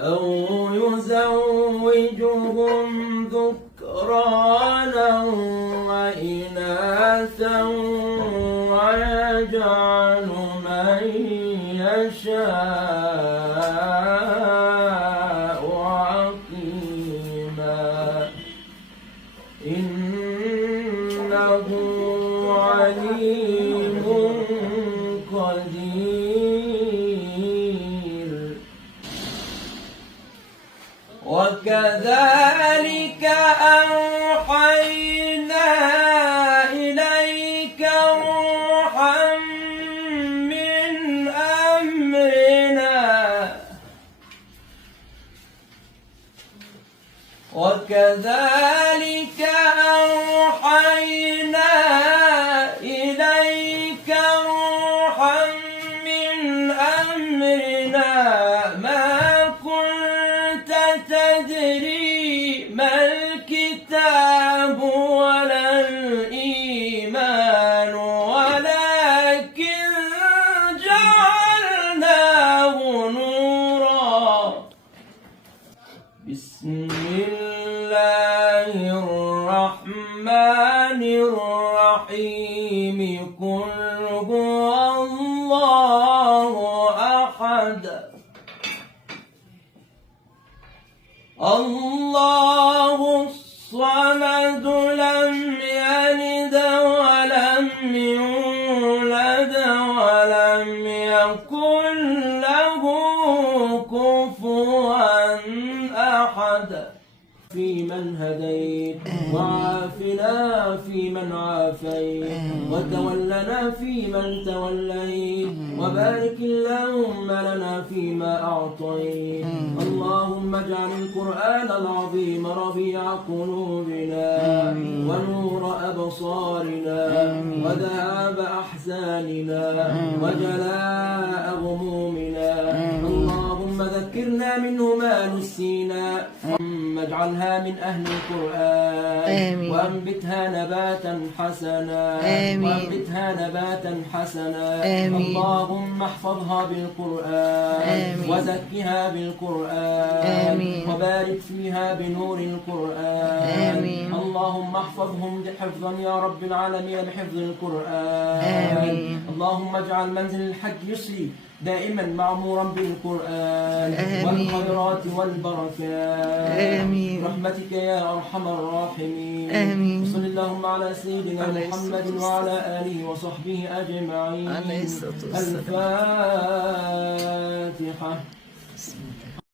أو يزوجهم ذكرانا وإناثا ويجعل من يشاء عقيما إنه عليم قدير. وكذلك أوحينا إليك روحا من أمرنا وكذلك أوحينا إليك روحا من أمرنا ما كنت تدري ما الكتاب ولا الإيمان ولكن جعلناه نورا. بسم الله الرحمن الرحيم. قل هو الله أحد الله الصمد لم يلد ولم يولد ولم يكن له كفوا أحد. فيمن هديت وعافنا فيمن عافيت وتولنا فيمن توليت وبارك اللهم لنا فيما أعطيت. اللهم اجعل القرآن العظيم ربيع قلوبنا ونور أبصارنا وذهاب أحزاننا وجلاء غمومنا. اللهم ذكرنا منه ما نسينا. اجعلها من أهل القرآن وأنبتها نباتا حسنا وأنبتها نباتا حسنا. اللهم احفظها بالقرآن وزكها بالقرآن وبارك فيها بنور القرآن. اللهم احفظهم حفظا يا رب العالمين بحفظ القرآن. اللهم اجعل منزل الحج يسري دائما معمورا بالقرآن والخيرات والبركات برحمتك يا أرحم الراحمين. وصل اللهم على سيدنا محمد وعلى آله وصحبه أجمعين. الفاتحة.